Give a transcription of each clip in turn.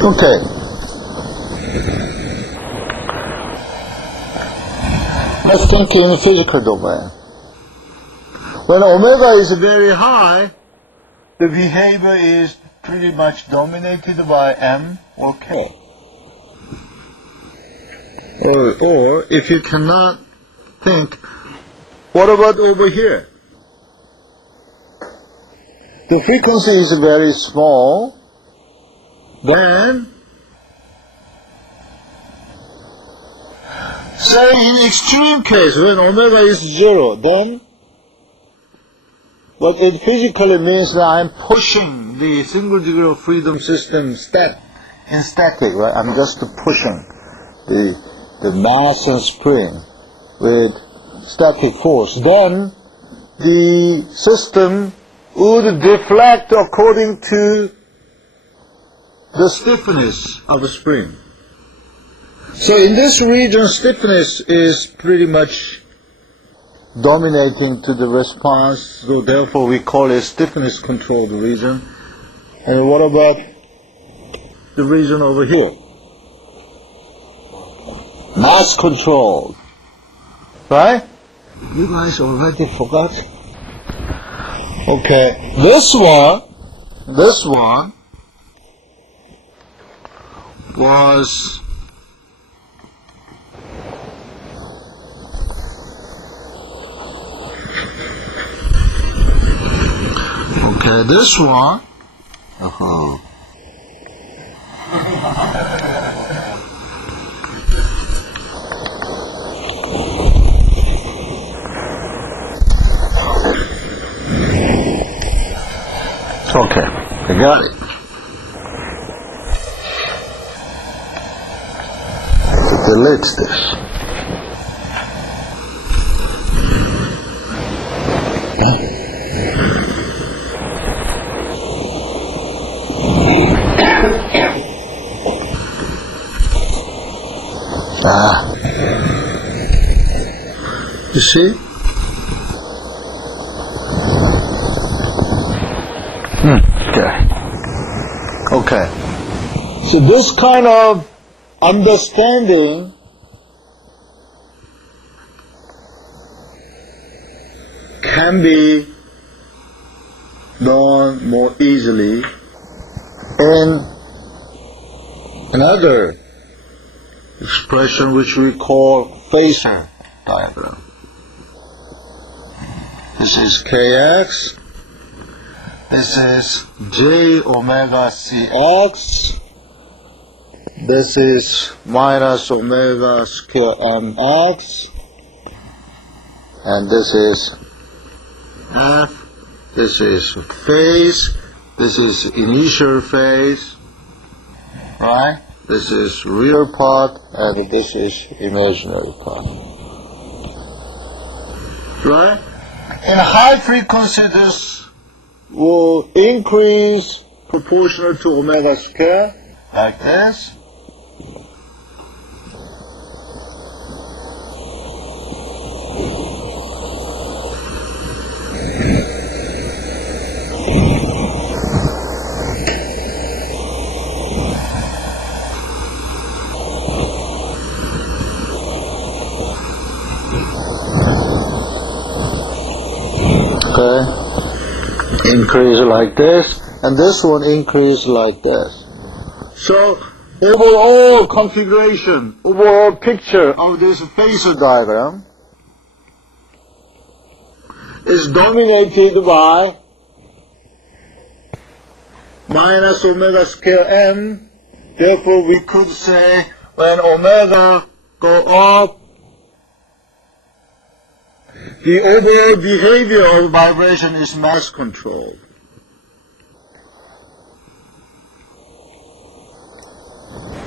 Okay. Let's think in the physical domain. When omega is very high, the behavior is pretty much dominated by M or K. Or if you cannot think, what about over here? The frequency is very small, then, say in extreme case, when omega is 0, then what it physically means that I'm pushing the single degree of freedom system in static, right? I'm just pushing the mass and spring with static force. Then the system would deflect according to the stiffness of the spring. So in this region, stiffness is pretty much dominating to the response, so therefore we call it stiffness controlled region. And what about the region over here? Mass controlled. Right? You guys already forgot? Okay, this one was this one okay, I got it. It deletes this. You see? Okay. So this kind of understanding can be done more easily in another expression which we call phasor diagram. This is Kx. This is J omega Cx. This is minus omega square Mx. And this is F. This is phase. This is initial phase. Right? This is real part and this is imaginary part. Right? In high frequency, this will increase proportional to omega square, like this. Increase like this, and this one increase like this. So overall configuration, overall picture of this phasor diagram is dominated by minus omega square m. Therefore we could say when omega go up, the overall behavior of vibration is mass controlled.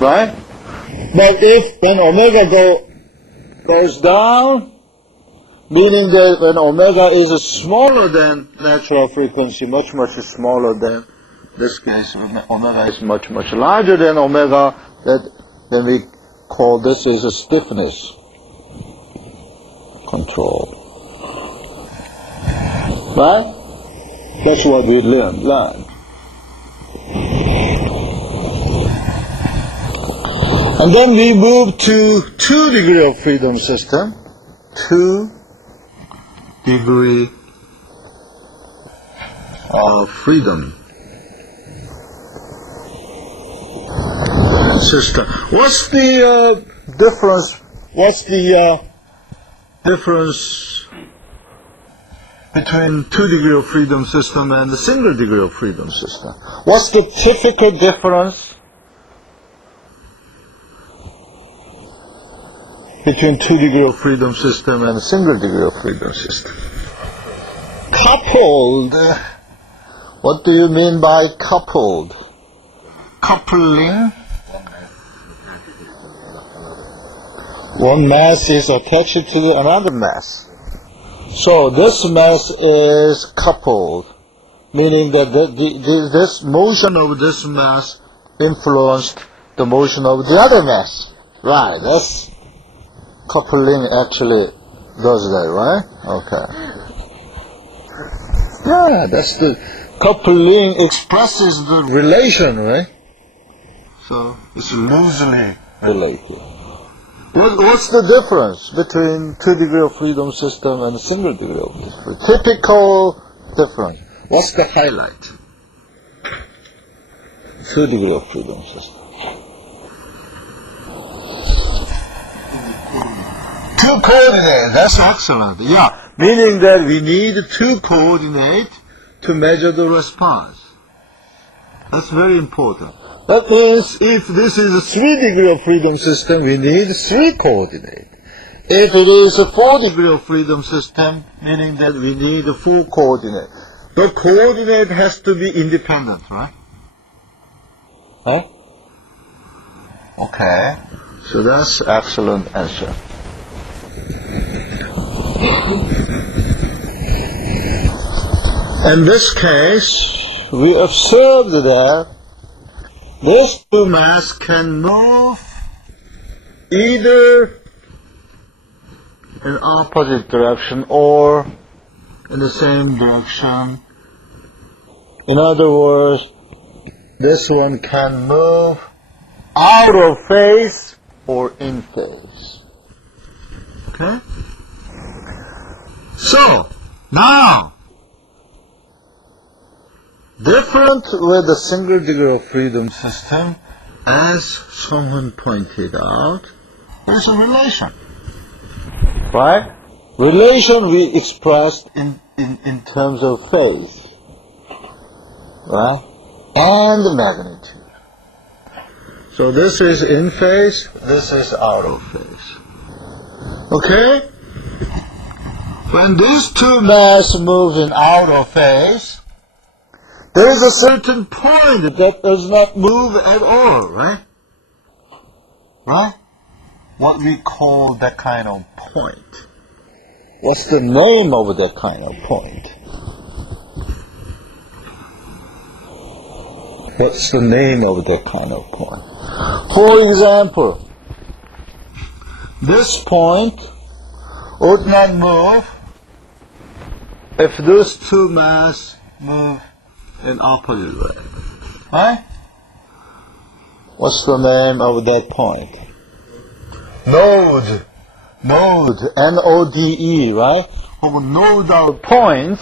Right? But if when omega goes down, meaning that when omega is smaller than natural frequency, much smaller than this case, when omega is much larger than omega, then we call this is a stiffness control. Right? That's what we learned. And then we move to 2 degree of freedom system. 2 degree of freedom system. What's the difference? What's the difference between 2 degree of freedom system and the single degree of freedom system? What's the typical difference between 2 degree of freedom system and a single degree of freedom system? Coupled. What do you mean by coupled? Coupling. One mass is attached to another mass. So this mass is coupled, meaning that this motion of this mass influenced the motion of the other mass. Right, that's coupling actually does that, right? Okay. Yeah, that's the coupling expresses the relation, right? So it's loosely related. What's the difference between 2 degree of freedom system and a single degree of freedom? Typical difference. What's the highlight? 2 degree of freedom system. 2 coordinates. That's excellent. Yeah, meaning that we need 2 coordinates to measure the response. That's very important. That means if this is a 3 degree of freedom system, we need 3 coordinates. If it is a 4 degree of freedom system, meaning that we need 4 coordinates. The coordinate has to be independent, right? Huh? Okay. So that's excellent answer. In this case, we observed that these 2 masses can move either in opposite direction or in the same direction. In other words, this one can move out of phase or in phase. Okay? So, now, different with the single degree of freedom system, as someone pointed out, there's a relation. Right? Relation we expressed in terms of phase. Right? And the magnitude. So this is in phase, this is out of phase. Okay? When these 2 masses move in out of phase, there is a certain point that does not move at all, right? Right? What we call that kind of point. What's the name of that kind of point? What's the name of that kind of point? For example, this point would not move if those 2 masses move in opposite way. Right? What's the name of that point? Node. Node. N-O-D-E, right? Of a nodal point